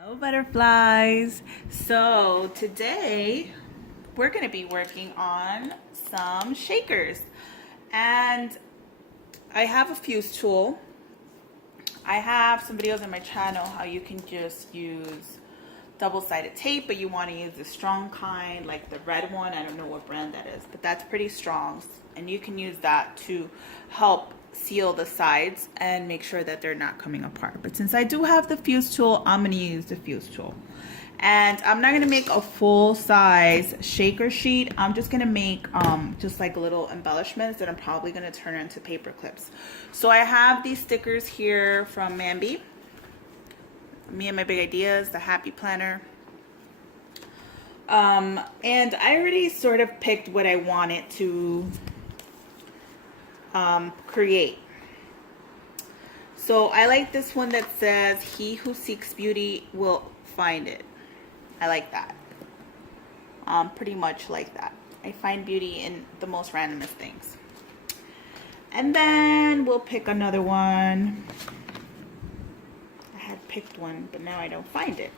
Hello, butterflies. So today we're going to be working on some shakers, and I have a fuse tool. I have some videos on my channel how you can just use double-sided tape, but you want to use the strong kind, like the red one. I don't know what brand that is, but that's pretty strong, and you can use that to help seal the sides and make sure that they're not coming apart. But since I do have the fuse tool, I'm going to use the fuse tool. And I'm not going to make a full size shaker sheet. I'm just going to make just like little embellishments that I'm probably going to turn into paper clips. So I have these stickers here from Mambi. Me and My Big Ideas, the Happy Planner. And I already sort of picked what I wanted to create. So I like this one that says, "He who seeks beauty will find it." I like that. Pretty much like that. I find beauty in the most randomest things. And then we'll pick another one. I had picked one, but now I don't find it.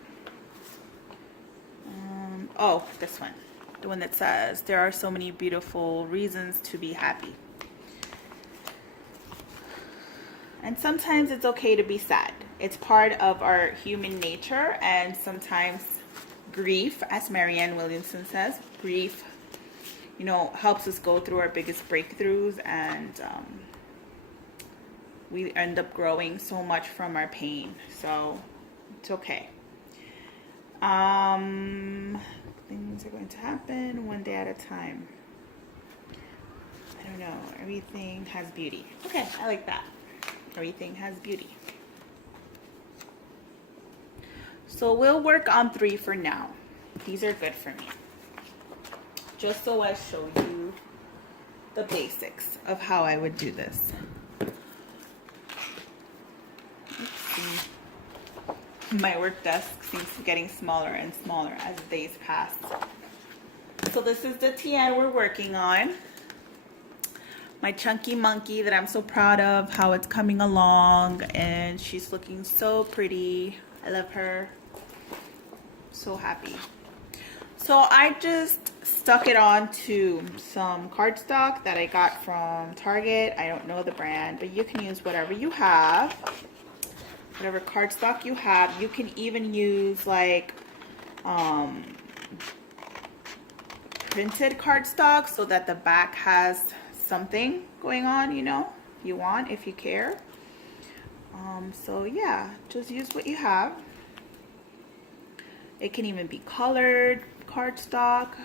Oh, this one. The one that says, "There are so many beautiful reasons to be happy." And sometimes it's okay to be sad. It's part of our human nature, and sometimes grief, as Marianne Williamson says, grief, helps us go through our biggest breakthroughs, and we end up growing so much from our pain. So it's okay. Things are going to happen one day at a time. I don't know. Everything has beauty. Okay, I like that. Everything has beauty. So we'll work on 3 for now. These are good for me. Just so I show you the basics of how I would do this. Let's see. My work desk seems to be getting smaller and smaller as days pass. So this is the Tian we're working on. My chunky monkey that I'm so proud of how it's coming along, and she's looking so pretty. I love her. So happy. So I just stuck it onto some cardstock that I got from Target. I don't know the brand, but you can use whatever you have. Whatever cardstock you have. You can even use like printed cardstock so that the back has something going on, if you care. So yeah, just use what you have. It can even be colored cardstock,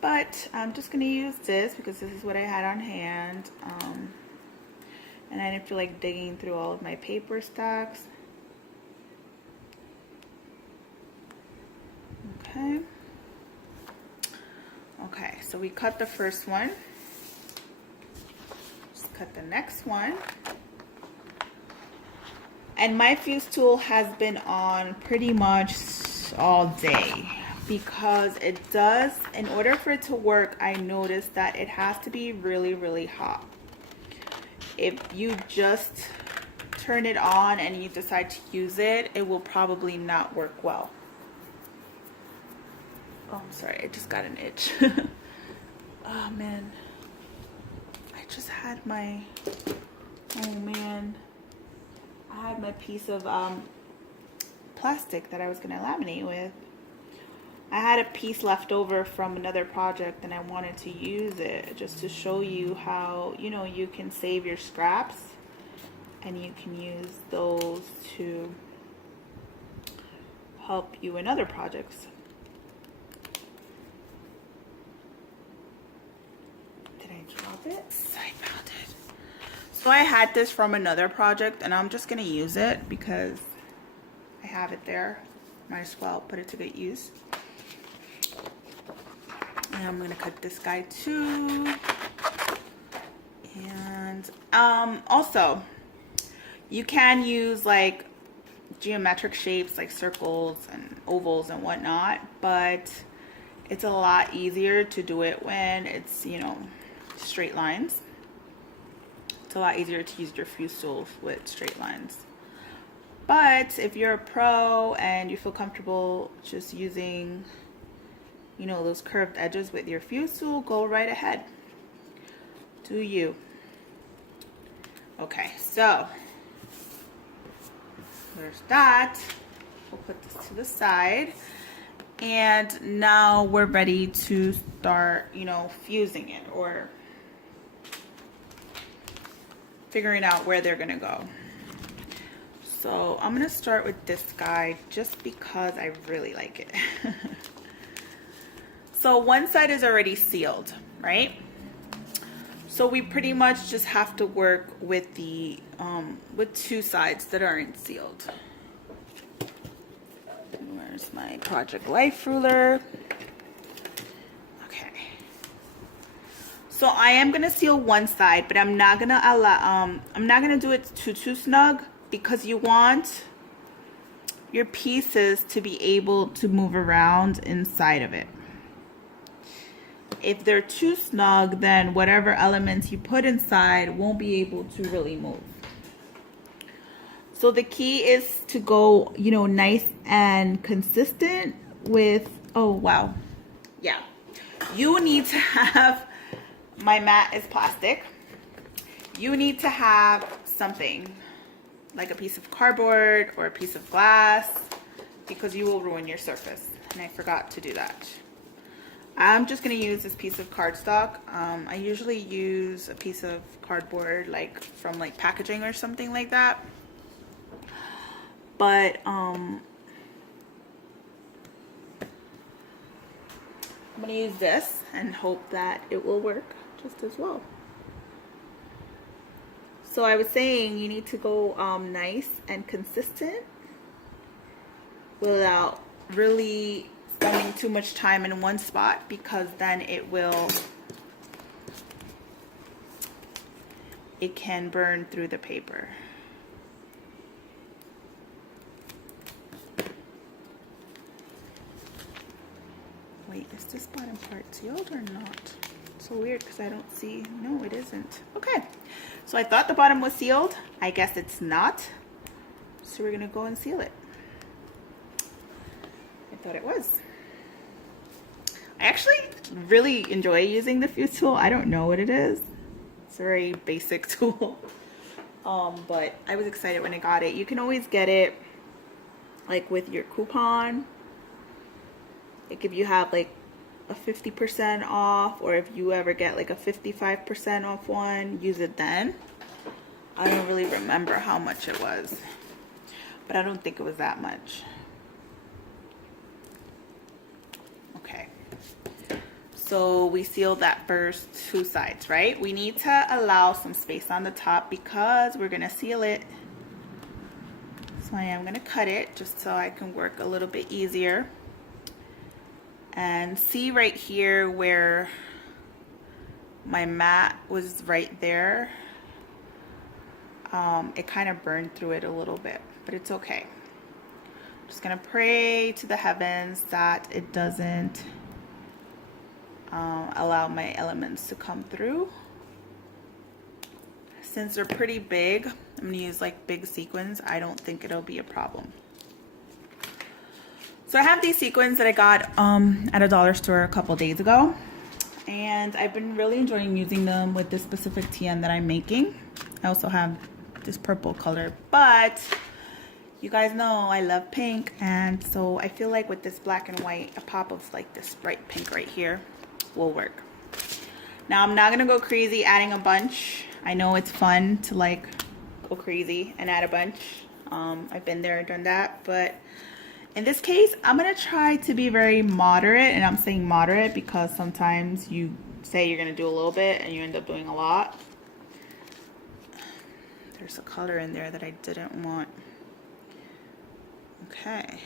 but I'm just gonna use this because this is what I had on hand, and I didn't feel like digging through all of my paper stacks. Okay, so we cut the first one. Cut the next one, and my fuse tool has been on pretty much all day because it does, in order for it to work, I noticed that it has to be really, really hot. If you just turn it on and you decide to use it, it will probably not work well. Oh, I'm sorry, I just got an itch. Oh man, I just had my, I had my piece of plastic that I was gonna laminate with. I had a piece left over from another project and I wanted to use it just to show you how, you can save your scraps and you can use those to help you in other projects. Did I drop it? I found it. So I had this from another project and I'm just gonna use it because I have it there. Might as well put it to good use. And I'm gonna cut this guy too. And also, you can use like geometric shapes like circles and ovals and whatnot, but it's a lot easier to do it when it's, straight lines. It's a lot easier to use your fuse tool with straight lines. But if you're a pro and you feel comfortable just using, you know, those curved edges with your fuse tool, go right ahead. Do you. Okay, so there's that. We'll put this to the side. And now we're ready to start, you know, fusing it or figuring out where they're gonna go. So I'm gonna start with this guy just because I really like it. So one side is already sealed, right? So we pretty much just have to work with the with two sides that aren't sealed. Where's my Project Life ruler? Okay. So I am gonna seal one side, but I'm not gonna allow I'm not gonna do it too snug, because you want your pieces to be able to move around inside of it. If they're too snug, then whatever elements you put inside won't be able to really move. So the key is to go, you know, nice and consistent with, oh wow, yeah. You need to have, my mat is plastic. You need to have something like a piece of cardboard or a piece of glass, because you will ruin your surface. And I forgot to do that. I'm just gonna use this piece of cardstock. I usually use a piece of cardboard like from like packaging or something like that. But I'm gonna use this and hope that it will work just as well. So I was saying you need to go nice and consistent without really spending too much time in one spot, because then it can burn through the paper. Wait, is this bottom part sealed or not? It's so weird because I don't see. No, it isn't. Okay, so I thought the bottom was sealed. I guess it's not. So we're gonna go and seal it. I thought it was. I actually really enjoy using the fuse tool. I don't know what it is. It's a very basic tool. But I was excited when I got it. You can always get it like with your coupon. Like if you have like a 50% off, or if you ever get like a 55% off one, use it then. I don't really remember how much it was, but I don't think it was that much. Okay. So we sealed that first two sides, right? We need to allow some space on the top because we're gonna seal it. So I am gonna cut it just so I can work a little bit easier. And see right here where my mat was right there. It kind of burned through it a little bit, but it's okay. I'm just gonna pray to the heavens that it doesn't allow my elements to come through. Since they're pretty big, I'm gonna use like big sequins. I don't think it'll be a problem. So I have these sequins that I got at a dollar store a couple days ago, and I've been really enjoying using them with this specific TN that I'm making. I also have this purple color, but you guys know I love pink, and so I feel like with this black and white, a pop of like this bright pink right here will work. Now I'm not gonna go crazy adding a bunch. I know it's fun to like go crazy and add a bunch. I've been there, done that, but in this case, I'm gonna try to be very moderate, and I'm saying moderate because sometimes you say you're gonna do a little bit and you end up doing a lot. There's a color in there that I didn't want. Okay.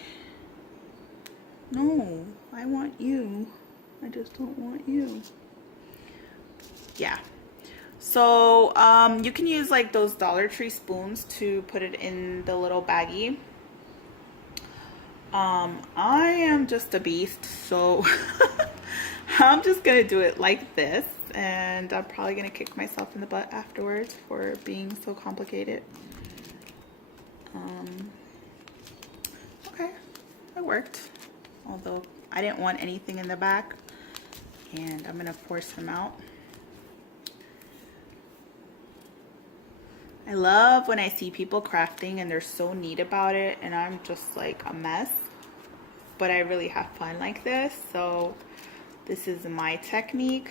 No, I want you. I just don't want you. Yeah. So you can use like those Dollar Tree spoons to put it in the little baggie. I am just a beast, so I'm just gonna do it like this, and I'm probably gonna kick myself in the butt afterwards for being so complicated. it worked. Although I didn't want anything in the back. And I'm gonna pour some out. I love when I see people crafting and they're so neat about it and I'm just like a mess. But I really have fun like this, so this is my technique.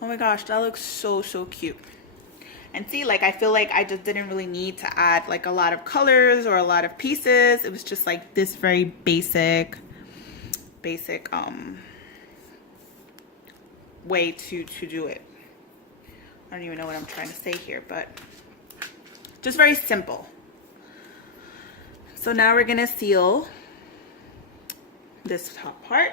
Oh my gosh, that looks so cute. And see, like I feel like I just didn't really need to add like a lot of colors or a lot of pieces. It was just like this very basic way to do it. I don't even know what I'm trying to say here, but just very simple. So now we're gonna seal this top part.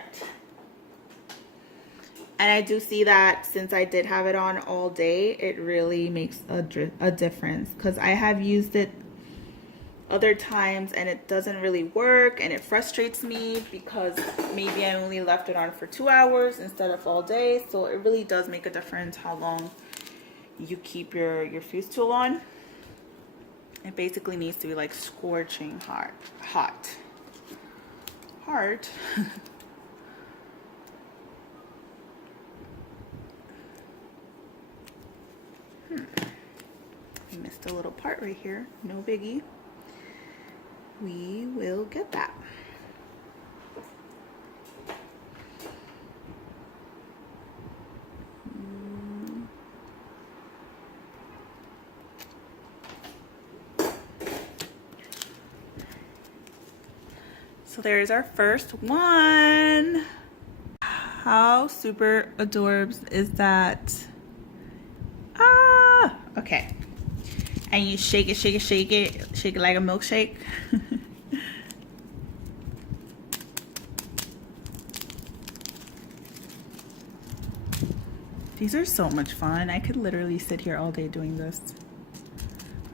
And I do see that since I did have it on all day, it really makes a difference, because I have used it other times and it doesn't really work and it frustrates me because maybe I only left it on for 2 hours instead of all day. So it really does make a difference how long you keep your fuse tool on. It basically needs to be like scorching hot. I missed a little part right here. No biggie. We will get that. So there's our first one. How super adorbs is that? Ah, okay. And you shake it, shake it, shake it, shake it like a milkshake. These are so much fun. I could literally sit here all day doing this.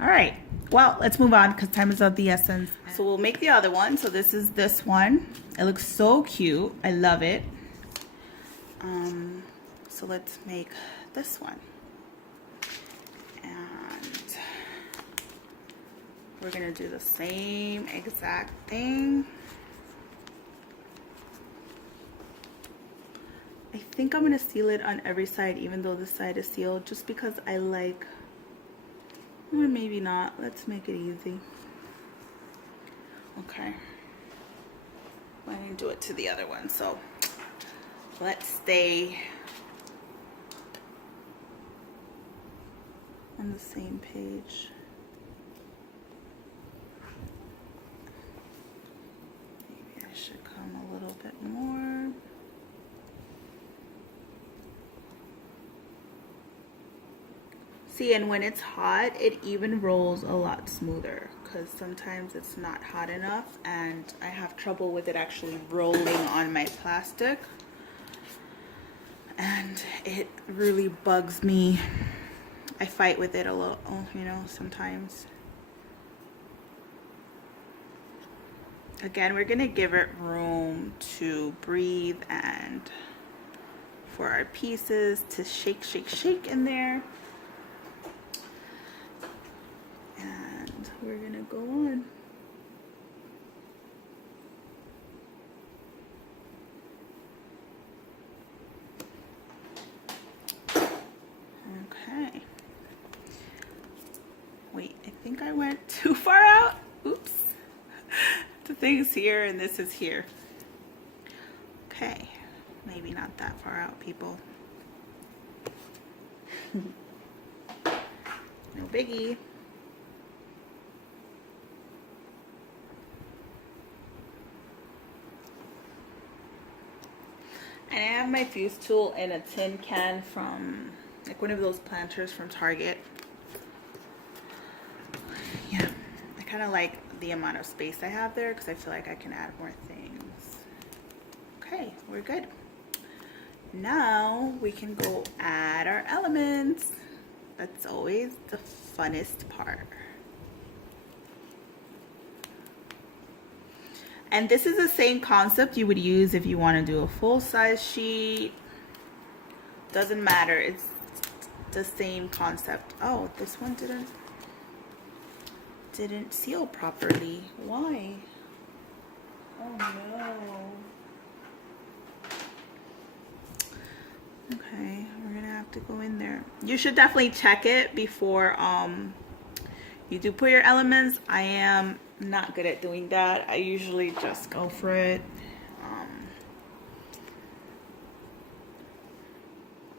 All right, well, let's move on because time is of the essence. So we'll make the other one. So this is this one. It looks so cute. I love it. So let's make this one. And we're gonna do the same exact thing. I think I'm gonna seal it on every side, even though this side is sealed, just because I like, or maybe not. Let's make it easy. Okay. I didn't do it to the other one, so let's stay on the same page. Maybe I should come a little bit more. See, and when it's hot, it even rolls a lot smoother, because sometimes it's not hot enough and I have trouble with it actually rolling on my plastic. And it really bugs me. I fight with it a little, you know, sometimes. Again, we're gonna give it room to breathe and for our pieces to shake, shake, shake in there. And we're gonna go on. Okay. Wait, I think I went too far out. Oops. The thing's here and this is here. Okay. Maybe not that far out, people. No biggie. And I have my fuse tool in a tin can from like one of those planters from Target. Yeah, I kind of like the amount of space I have there because I feel like I can add more things. Okay, we're good. Now we can go add our elements. That's always the funnest part. And this is the same concept you would use if you want to do a full-size sheet. Doesn't matter, it's the same concept. Oh, this one didn't seal properly. Why? Oh no. Okay, we're gonna have to go in there. You should definitely check it before you do put your elements. I am not good at doing that. I usually just go for it.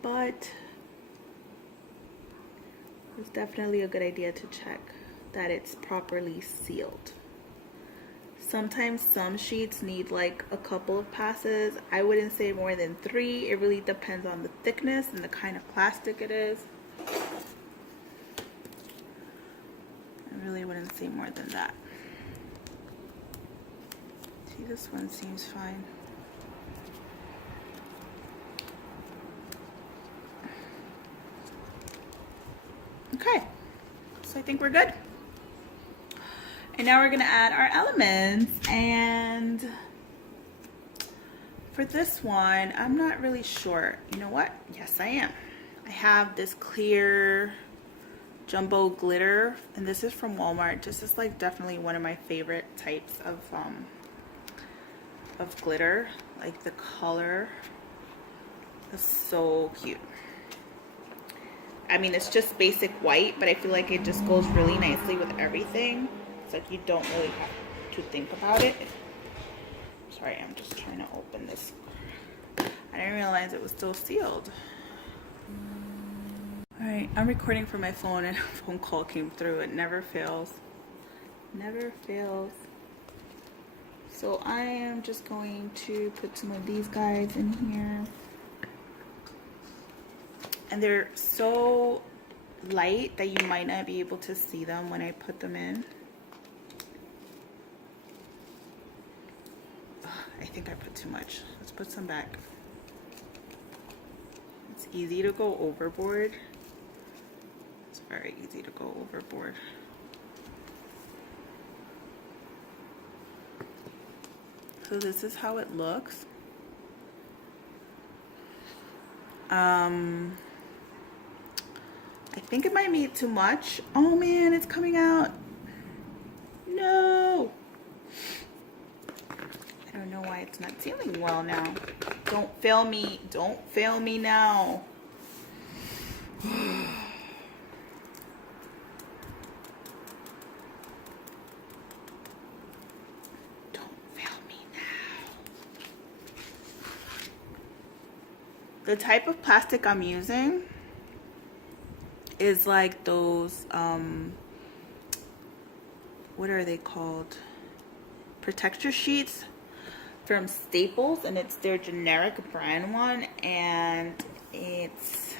But it's definitely a good idea to check that it's properly sealed. Sometimes some sheets need like a couple of passes. I wouldn't say more than 3. It really depends on the thickness and the kind of plastic it is. I really wouldn't say more than that. See, this one seems fine. Okay, so I think we're good. And now we're gonna add our elements, and for this one, I'm not really sure. You know what? Yes, I am. I have this clear jumbo glitter, and this is from Walmart. This is like definitely one of my favorite types of glitter. Like the color is so cute. I mean, it's just basic white, but I feel like it just goes really nicely with everything. It's like you don't really have to think about it. Sorry, I'm just trying to open this. I didn't realize it was still sealed. Alright, I'm recording from my phone and a phone call came through. It never fails. Never fails. So I am just going to put some of these guys in here. And they're so light that you might not be able to see them when I put them in. I think I put too much. Let's put some back. It's easy to go overboard. It's very easy to go overboard. So this is how it looks. I think it might be too much. Oh man, it's coming out. No. I don't know why it's not sealing well now. Don't fail me. Don't fail me now. Don't fail me now. The type of plastic I'm using is like those, what are they called? Protector sheets from Staples, and it's their generic brand one, and it's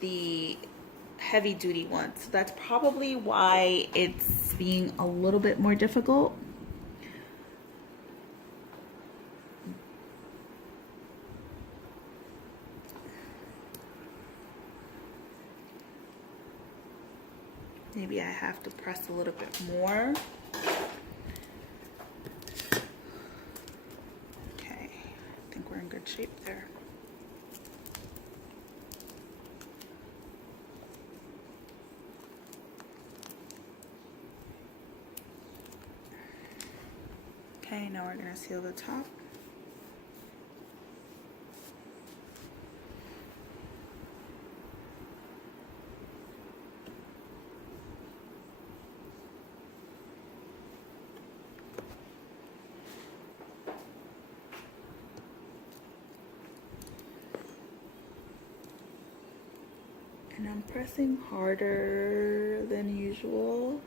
the heavy duty one. So that's probably why it's being a little bit more difficult. Maybe I have to press a little bit more. Okay, I think we're in good shape there. Okay, now we're gonna seal the top. And I'm pressing harder than usual.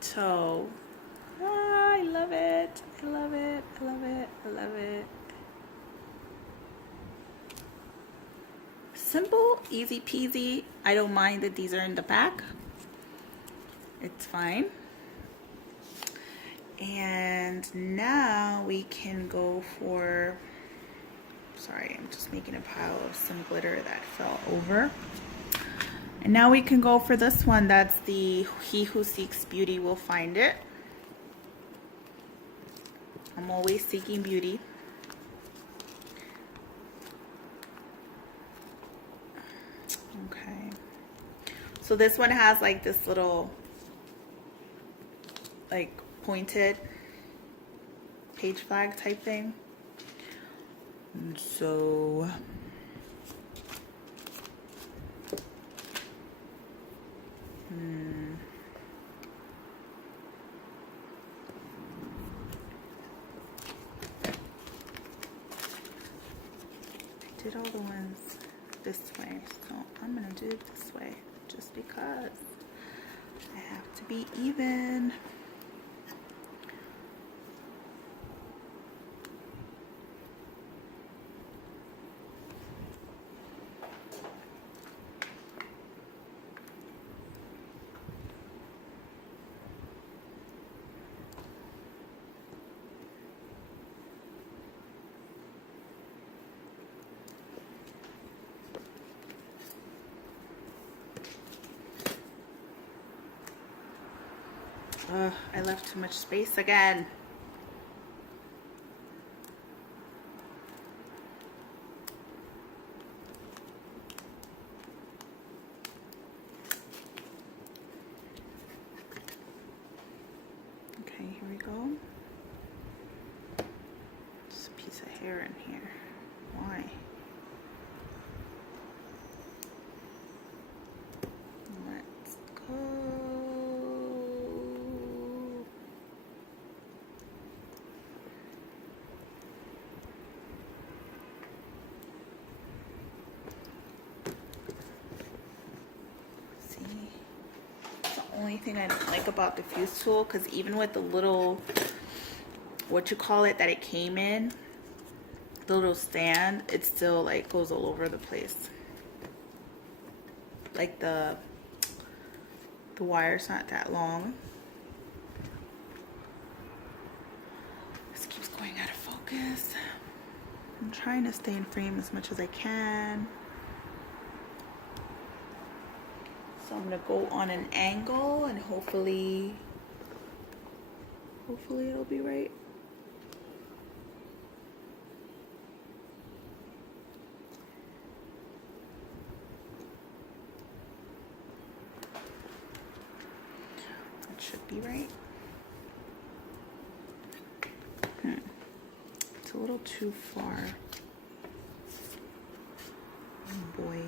So, I love it. I love it. I love it. I love it. Simple, easy peasy. I don't mind that these are in the back. It's fine. And now we can go for, sorry, I'm just making a pile of some glitter that fell over. And now we can go for this one. That's the He Who Seeks Beauty Will Find It. I'm always seeking beauty. Okay. So this one has like this little like pointed page flag type thing. And so I did all the ones this way, so I'm gonna do it this way just because I have to be even. Ugh, I left too much space again. Okay, here we go. Just a piece of hair in here. Why? Let's go. See, the only thing I don't like about the fuse tool, because even with the little, what you call it, that it came in, the little stand, it still like goes all over the place. Like the wire's not that long. This keeps going out of focus. I'm trying to stay in frame as much as I can. So I'm gonna go on an angle and hopefully it'll be right. That should be right. It's a little too far. Oh boy.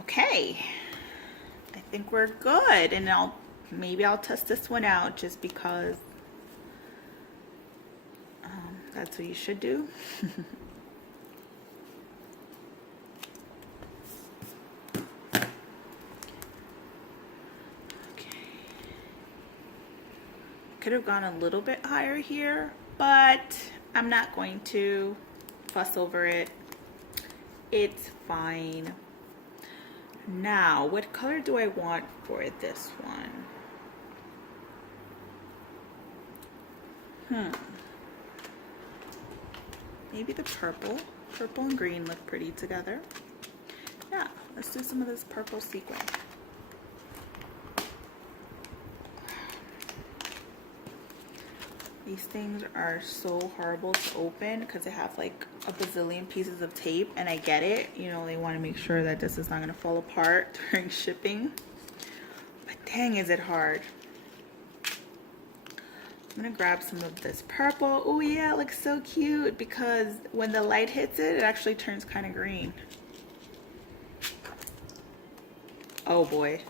Okay, I think we're good, and maybe I'll test this one out just because that's what you should do. Okay, could have gone a little bit higher here, but I'm not going to fuss over it. It's fine. Now, what color do I want for this one? Maybe the purple. Purple and green look pretty together. Yeah, let's do some of this purple sequin. These things are so horrible to open because they have like a bazillion pieces of tape, and I get it. You know, they want to make sure that this is not going to fall apart during shipping. But dang, is it hard. I'm going to grab some of this purple. Oh yeah, it looks so cute because when the light hits it, it actually turns kind of green. Oh boy.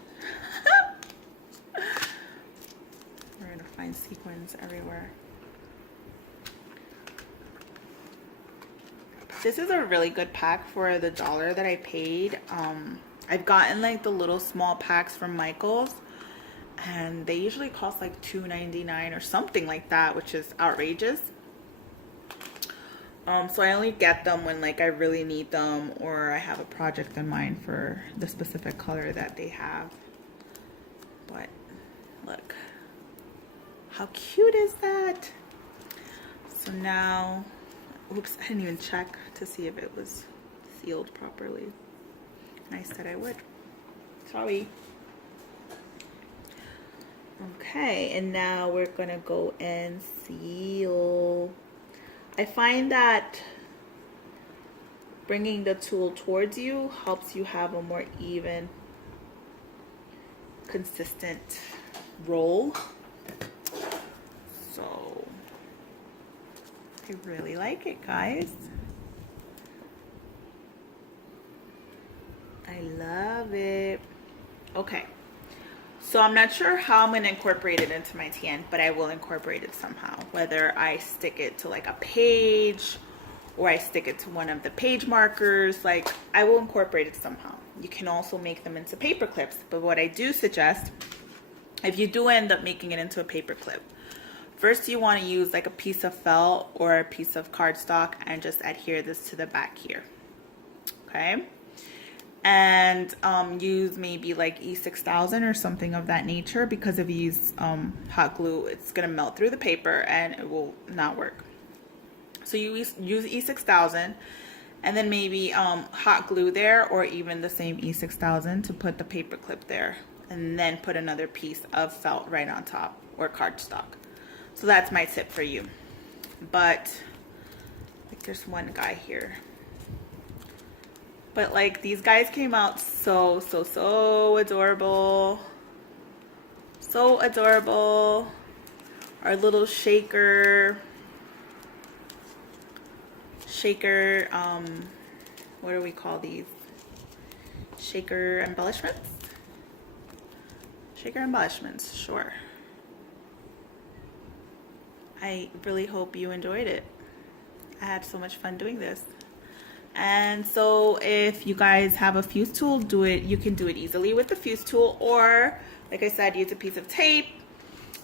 We're going to find sequins everywhere. This is a really good pack for the $1 that I paid. I've gotten like the little small packs from Michael's, and they usually cost like $2.99 or something like that, which is outrageous. So I only get them when like I really need them or I have a project in mind for the specific color that they have. But look, how cute is that? So now, oops, I didn't even check to see if it was sealed properly. I said I would. Sorry. Okay, and now we're gonna go and seal. I find that bringing the tool towards you helps you have a more even, consistent roll. So I really like it, guys. I love it. Okay. So I'm not sure how I'm going to incorporate it into my tan, but I will incorporate it somehow. Whether I stick it to like a page or I stick it to one of the page markers, like I will incorporate it somehow. You can also make them into paper clips, but what I do suggest, if you do end up making it into a paper clip, first you want to use like a piece of felt or a piece of cardstock and just adhere this to the back here. Okay? And use maybe like E6000 or something of that nature, because if you use hot glue, it's gonna melt through the paper and it will not work. So you use E6000 and then maybe hot glue there, or even the same E6000 to put the paper clip there, and then put another piece of felt right on top, or cardstock. So that's my tip for you. But like there's one guy here. But like these guys came out so adorable. So adorable. Our little shaker, what do we call these? Shaker embellishments? Shaker embellishments, sure. I really hope you enjoyed it. I had so much fun doing this. And so if you guys have a fuse tool, do it. You can do it easily with the fuse tool, or like I said, use a piece of tape,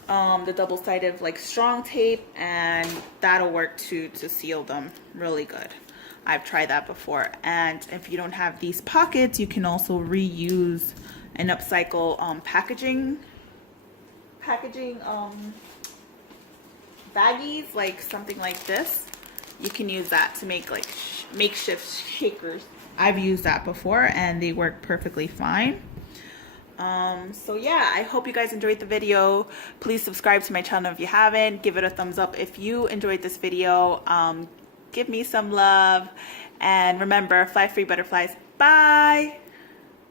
the double-sided like strong tape, and that'll work to seal them really good. I've tried that before. And if you don't have these pockets, you can also reuse and upcycle packaging baggies, like something like this. You can use that to make like makeshift shakers. I've used that before and they work perfectly fine. So yeah, I hope you guys enjoyed the video. Please subscribe to my channel if you haven't. Give it a thumbs up if you enjoyed this video. Give me some love, and remember, fly free butterflies. Bye.